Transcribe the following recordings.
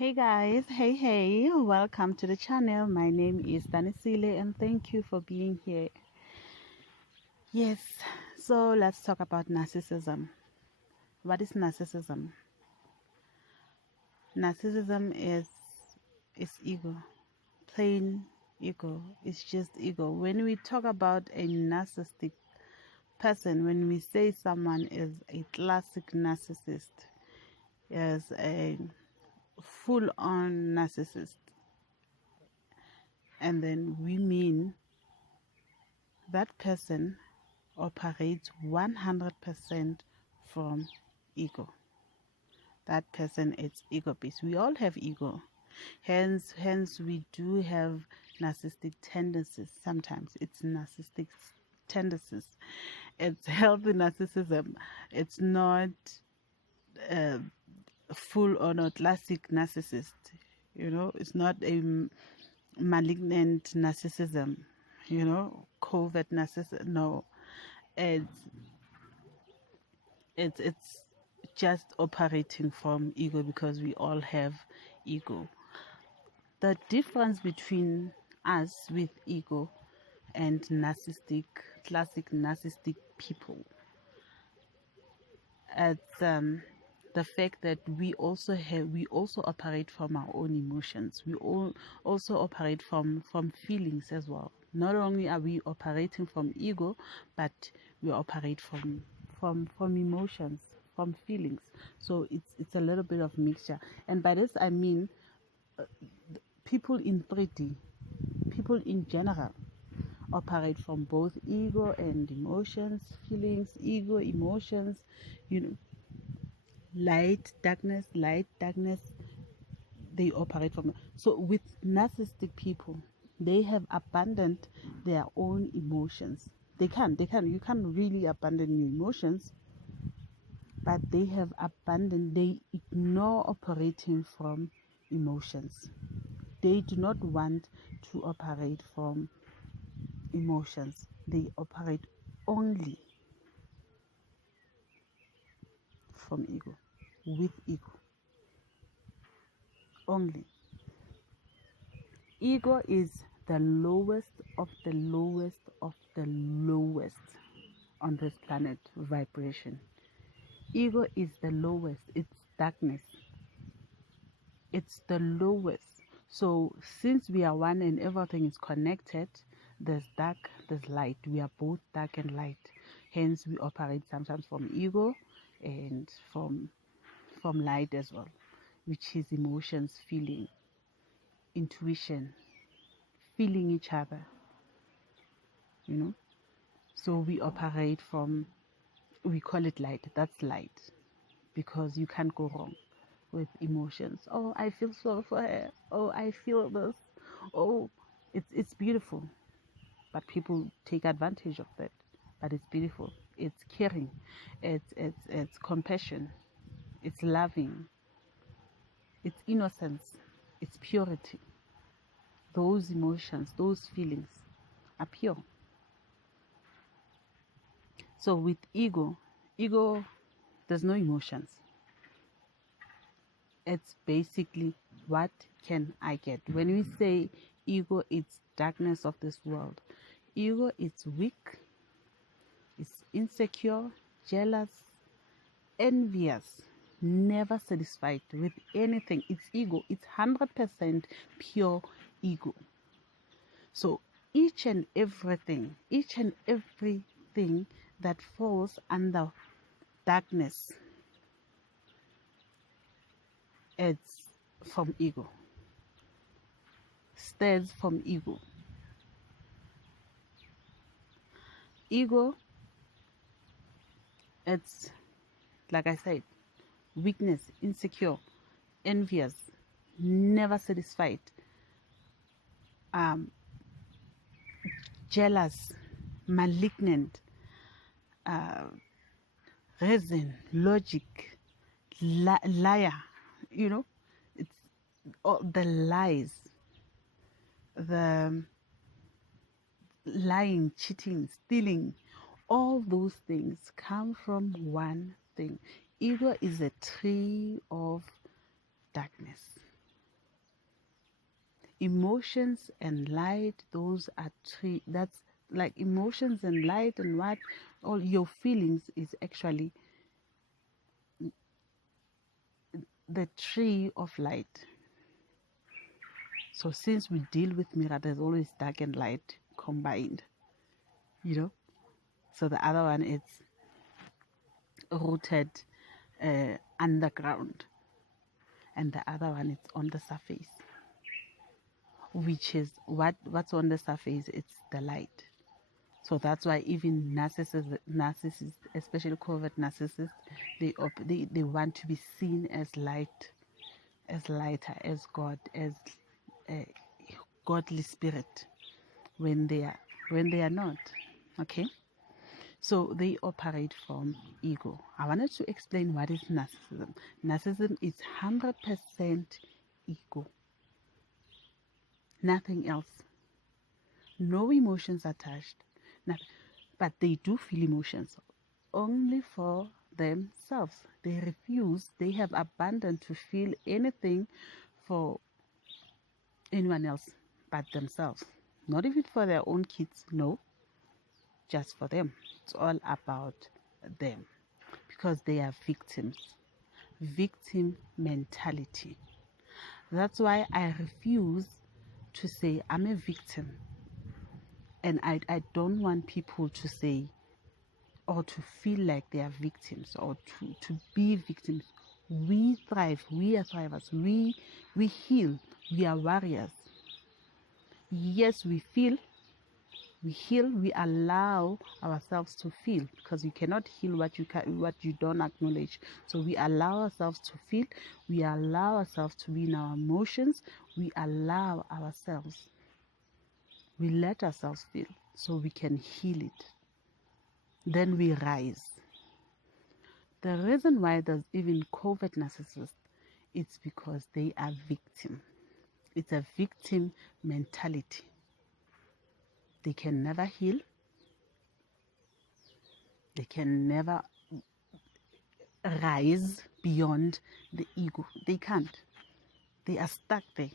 Hey guys, hey, welcome to the channel. My name is Danisile and thank you for being here. Yes, so let's talk about narcissism. What is narcissism? Narcissism is ego, plain ego. It's just ego. When we talk about a narcissistic person, when we say someone is a classic narcissist, is a full-on narcissist, and then we mean that person operates 100% from ego. That person is ego based. We all have ego. Hence we do have narcissistic tendencies. Sometimes it's narcissistic tendencies. It's healthy narcissism. It's not uh, full on or classic narcissist. It's not a malignant narcissism. Covert narcissism. No, it's it's just operating from ego because we all have ego. The difference between us with ego and classic narcissistic people, it's the fact that we also operate from our own emotions. We all also operate from feelings as well. Not only are we operating from ego, but we operate from emotions, from feelings. So it's a little bit of mixture. And by this I mean people in 3D, people in general operate from both ego and emotions, feelings, ego, emotions, light, darkness, they operate from. So with narcissistic people, they have abandoned their own emotions. You can't really abandon your emotions, but they ignore operating from emotions. They do not want to operate from emotions. They operate only from ego, with ego only. Ego is the lowest of the lowest of the lowest on this planet vibration. Ego is the lowest. It's darkness. It's the lowest. So since we are one and everything is connected, there's dark, there's light. We are both dark and light. Hence we operate sometimes from ego and from light as well, which is emotions, feeling, intuition, feeling each other. So we operate from, we call it light. That's light, because you can't go wrong with emotions. Oh, I feel sorry for her. Oh, I feel this. Oh, it's beautiful, but people take advantage of that. But it's beautiful. It's caring. It's compassion. It's loving. It's innocence. It's purity. Those emotions, those feelings are pure. So with ego, there's no emotions. It's basically, what can I get? When we say ego, it's darkness of this world. Ego is weak, it's insecure, jealous, envious, never satisfied with anything. It's ego. It's 100% pure ego. So each and everything that falls under darkness, it's from ego, stems from ego. Ego, it's, like I said, weakness, insecure, envious, never satisfied, jealous, malignant, reason, logic, liar. It's all the lies, the lying, cheating, stealing. All those things come from one thing. Ego is a tree of darkness. Emotions and light, those are three. That's like emotions and light and what all your feelings is actually the tree of light. So since we deal with mirror, there's always dark and light combined, you know. So the other one is rooted underground, and the other one is on the surface, which is what's on the surface. It's the light. So that's why even narcissists, especially covert narcissists, they want to be seen as light, as lighter, as God, as a godly spirit, when they are not. Okay. So they operate from ego. I wanted to explain what is narcissism. Narcissism is 100% ego. Nothing else. No emotions attached. Nothing. But they do feel emotions only for themselves. They refuse, they have abandoned to feel anything for anyone else but themselves. Not even for their own kids, no. Just for them. It's all about them. Because they are victims. Victim mentality. That's why I refuse to say I'm a victim. And I don't want people to say or to feel like they are victims or to be victims. We thrive. We are thrivers. We heal. We are warriors. Yes, we feel. We heal. We allow ourselves to feel, because you cannot heal what you don't acknowledge. So we allow ourselves to feel. We allow ourselves to be in our emotions. We allow ourselves. We let ourselves feel so we can heal it. Then we rise. The reason why there's even covert narcissists, it's because they are victim. It's a victim mentality. They can never heal. They can never rise beyond the ego. They can't. They are stuck there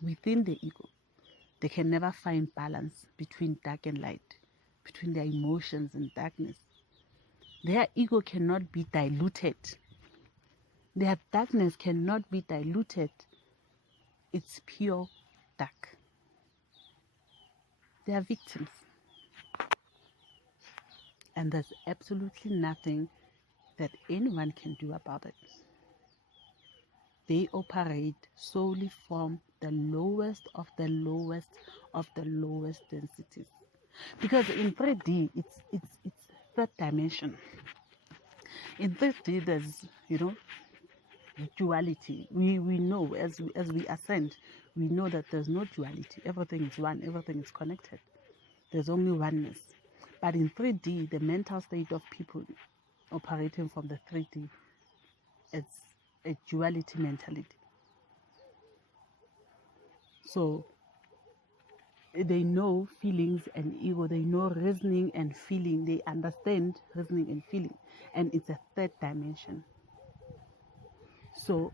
within the ego. They can never find balance between dark and light, between their emotions and darkness. Their ego cannot be diluted. Their darkness cannot be diluted. It's pure dark. They are victims. And there's absolutely nothing that anyone can do about it. They operate solely from the lowest of the lowest of the lowest densities. Because in 3D, it's third dimension. In 3D, there's, duality. We know as we ascend, we know that there's no duality. Everything is one. Everything is connected. There's only oneness. But in 3D, the mental state of people operating from the 3D, it's a duality mentality. So they know feelings and ego. They know reasoning and feeling. They understand reasoning and feeling. And it's a third dimension. So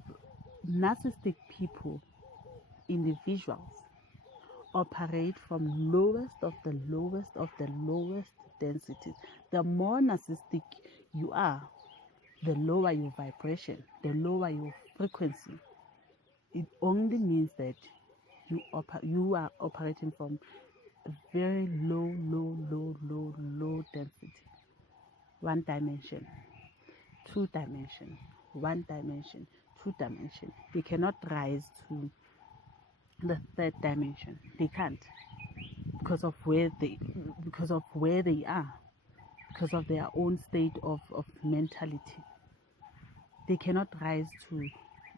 narcissistic people, individuals, operate from lowest of the lowest of the lowest densities. The more narcissistic you are, the lower your vibration, the lower your frequency. It only means that you are operating from a very low density. 1 dimension, 2 dimension, 1 dimension, 2 dimension. They cannot rise to the 3rd dimension. They can't, because of where they are, because of their own state of mentality. They cannot rise to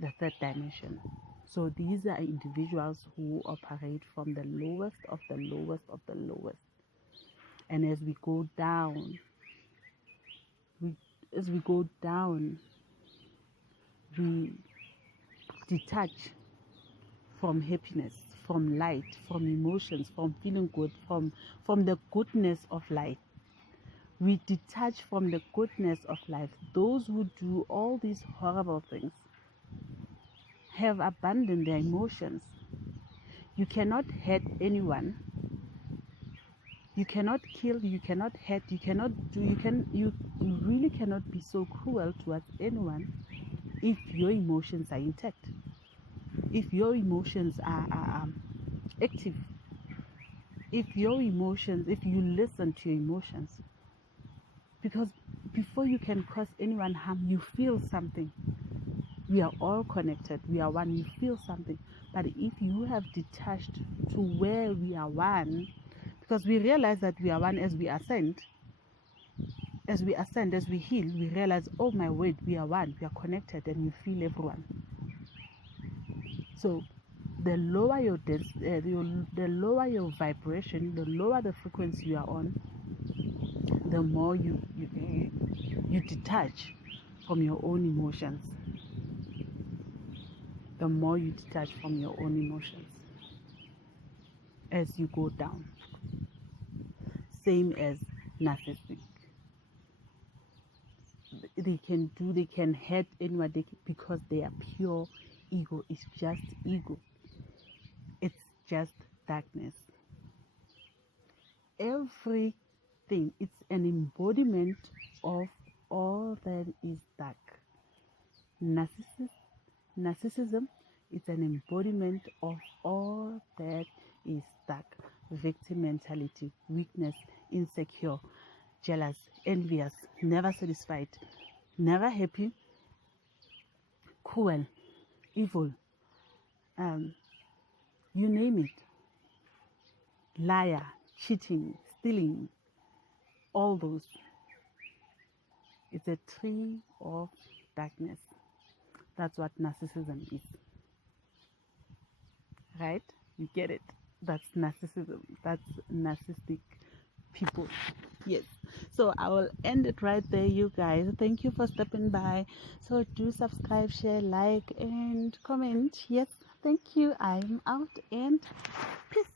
the 3rd dimension. So these are individuals who operate from the lowest of the lowest of the lowest. And as we go down, we detach from happiness, from light, from emotions, from feeling good, from the goodness of life. We detach from the goodness of life. Those who do all these horrible things have abandoned their emotions. You cannot hurt anyone. You cannot kill, you cannot hurt, you really cannot be so cruel towards anyone if your emotions are intact, if your emotions are active, if you listen to your emotions. Because before you can cause anyone harm, you feel something. We are all connected, we are one, you feel something. But if you have detached to where we are one, because we realize that we are one as we ascend, as we heal, we realize, oh my word, we are one, we are connected, and we feel everyone. So the lower your vibration, the lower the frequency you are on, the more you detach from your own emotions. The more you detach from your own emotions as you go down. Same as narcissistic. They can hurt anyone because they are pure ego. It's just ego. It's just darkness. Everything, it's an embodiment of all that is dark. Narcissism is an embodiment of all that is dark. Victim mentality, weakness, insecure, jealous, envious, never satisfied, never happy, cruel, evil, you name it, liar, cheating, stealing, all those. It's a tree of darkness. That's what narcissism is. Right? You get it? That's narcissism. That's narcissistic people. Yes. So I will end it right there, you guys. Thank you for stopping by. So do subscribe, share, like, and comment. Yes. Thank you. I'm out, and peace.